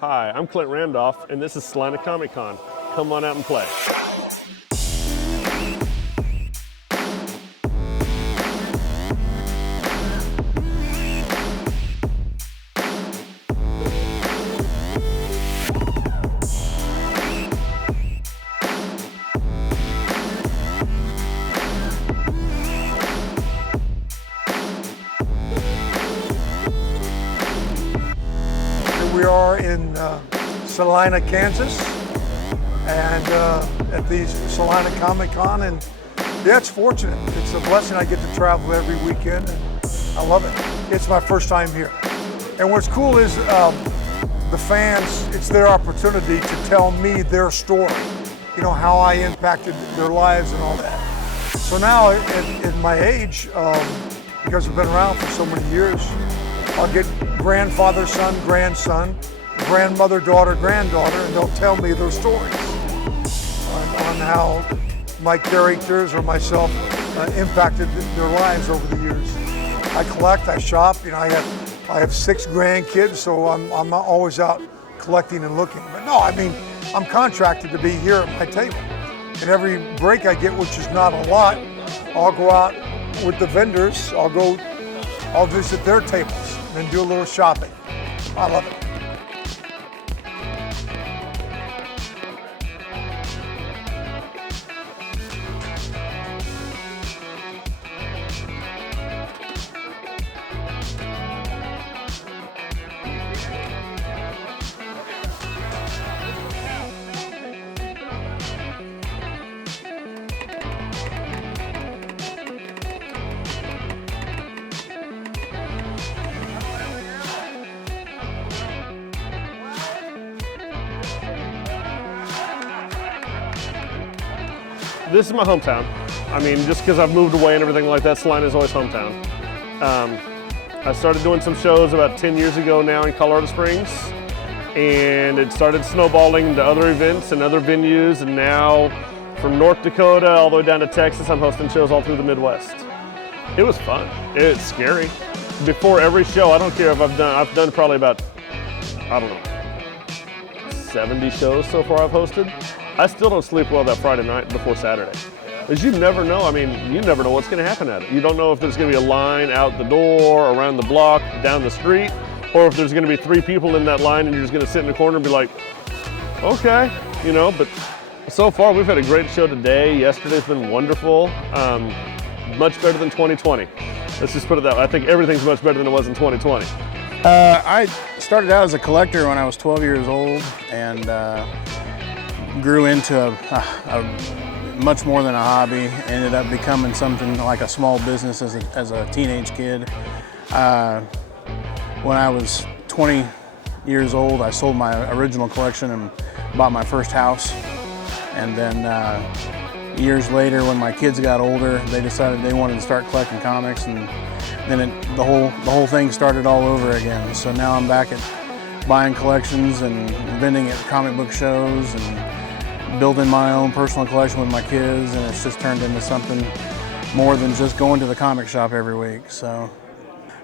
Hi, I'm Clint Randolph, and this is Salina Comic Con. Come on out and play. We are in Salina, Kansas, and at the Salina Comic Con, and yeah, it's fortunate. It's a blessing. I get to travel every weekend, and I love it. It's my first time here, and what's cool is the fans. It's their opportunity to tell me their story. You know how I impacted their lives and all that. So now, at my age, because I've been around for so many years, I'll get grandfather, son, grandson, grandmother, daughter, granddaughter, and they'll tell me their stories on how my characters or myself impacted their lives over the years. I collect, I shop. You know, I have 6 grandkids, so I'm not always out collecting and looking. But no, I mean, I'm contracted to be here at my table. And every break I get, which is not a lot, I'll go out with the vendors. I'll visit their tables and do a little shopping. I love it. This is my hometown. I mean, just because I've moved away and everything like that, Salina is always hometown. I started doing some shows about 10 years ago now in Colorado Springs, and it started snowballing to other events and other venues, and now from North Dakota all the way down to Texas, I'm hosting shows all through the Midwest. It was fun. It's scary. Before every show, I don't care if I've done probably about, I don't know, 70 shows so far I've hosted. I still don't sleep well that Friday night before Saturday. Because you never know, I mean, you never know what's gonna happen at it. You don't know if there's gonna be a line out the door, around the block, down the street, or if there's gonna be 3 people in that line and you're just gonna sit in the corner and be like, okay, you know, but so far we've had a great show today. Yesterday's been wonderful. Much better than 2020. Let's just put it that way. I think everything's much better than it was in 2020. I started out as a collector when I was 12 years old, and grew into a much more than a hobby. Ended up becoming something like a small business as a teenage kid. When I was 20 years old, I sold my original collection and bought my first house. And then years later, when my kids got older, they decided they wanted to start collecting comics, and then the whole thing started all over again. So now I'm back at buying collections and vending at comic book shows and building my own personal collection with my kids, and it's just turned into something more than just going to the comic shop every week. So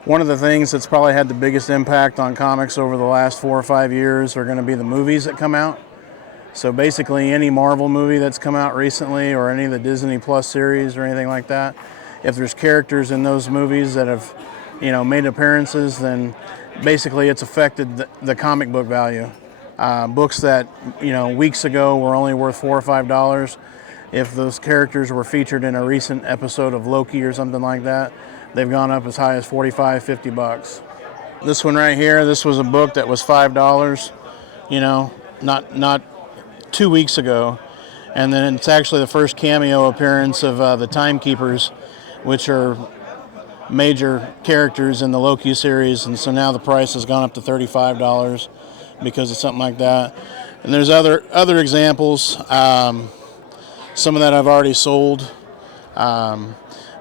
one of the things that's probably had the biggest impact on comics over the last 4 or 5 years are going to be the movies that come out. So basically any Marvel movie that's come out recently, or any of the Disney Plus series or anything like that, if there's characters in those movies that have, you know, made appearances, then basically it's affected the comic book value. Books that, you know, weeks ago were only worth $4 or $5, if those characters were featured in a recent episode of Loki or something like that, they've gone up as high as $45, $50. This one right here, this was a book that was $5, you know, not 2 weeks ago. And then it's actually the first cameo appearance of the Timekeepers, which are major characters in the Loki series. And so now the price has gone up to $35 because of something like that. And there's other examples. Some of that I've already sold. Baron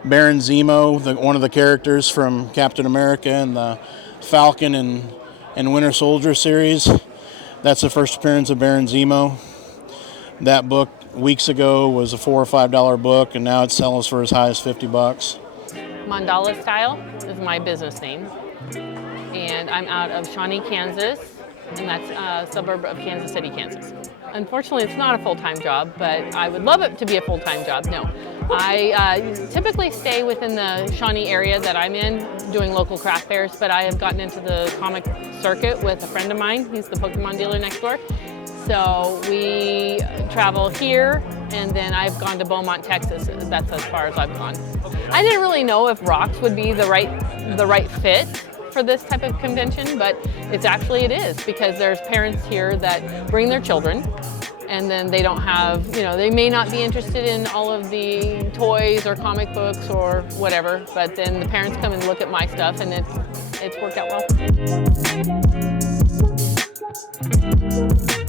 Zemo, one of the characters from Captain America and the Falcon and Winter Soldier series. That's the first appearance of Baron Zemo. That book weeks ago was a $4 or $5 book, and now it sells for as high as $50. Mandala Style is my business name, and I'm out of Shawnee, Kansas. and that's a suburb of Kansas City, Kansas. Unfortunately, it's not a full-time job, but I would love it to be a full-time job. No, I typically stay within the Shawnee area that I'm in, doing local craft fairs, but I have gotten into the comic circuit with a friend of mine. He's the Pokemon dealer next door. So we travel here, and then I've gone to Beaumont, Texas. That's as far as I've gone. I didn't really know if Rocks would be the right fit for this type of convention, but it is, because there's parents here that bring their children, and then they don't have, they may not be interested in all of the toys or comic books or whatever, but then the parents come and look at my stuff, and it's worked out well.